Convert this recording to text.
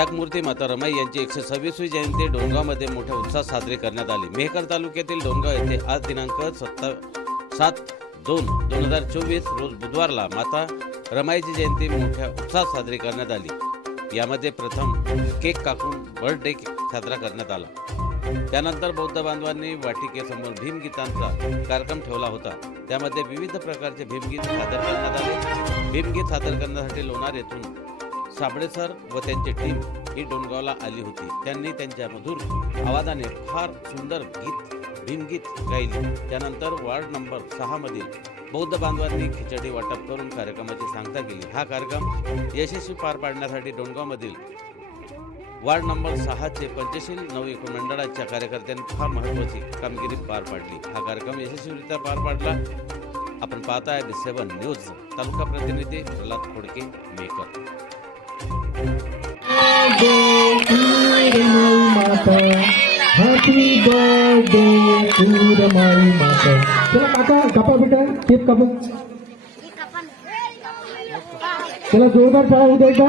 त्यागमूर्ती माता रमाई यांची एकशे सव्वीसवी जयंती डोणगावमध्ये मोठ्या उत्साहात साजरी करण्यात आली. मेहकर तालुक्यातील डोणगाव येथे आज दिनांक सत्ता सात दोन दोन हजार चोवीस रोज बुधवारला माता रमाईची जयंती मोठ्या उत्साहात साजरी करण्यात आली. यामध्ये प्रथम केक कापून बर्थडे साजरा करण्यात आला. त्यानंतर बौद्ध बांधवांनी वाटिकेसमोर भीमगीतांचा कार्यक्रम ठेवला होता. त्यामध्ये विविध प्रकारचे भीमगीत सादर करण्यात आले. भीमगीत सादर करण्यासाठी लोणार येथून साबळेसर व त्यांची टीम ही डोणगावला आली होती. त्यांनी त्यांच्या मधुर आवाजाने फार सुंदर गीत भीमगीत गायले. त्यानंतर वार्ड नंबर सहा मधील बौद्ध बांधवांनी खिचडी वाटप करून कार्यक्रमाची सांगता केली. हा कार्यक्रम यशस्वी पार पाडण्यासाठी डोणगावमधील वार्ड नंबर सहाचे पंचशील नवयुवक मंडळाच्या कार्यकर्त्यांनी फार महत्वाची कामगिरी पार पाडली. हा कार्यक्रम यशस्वीरित्या पार पाडला. आपण पाहताय द सेवन न्यूज तालुका प्रतिनिधी Pralhad Khodke maker. Happy birthday to the my माता चला काका कापा बेटा केक कापा चला जोरदार टाळा होऊ द्या का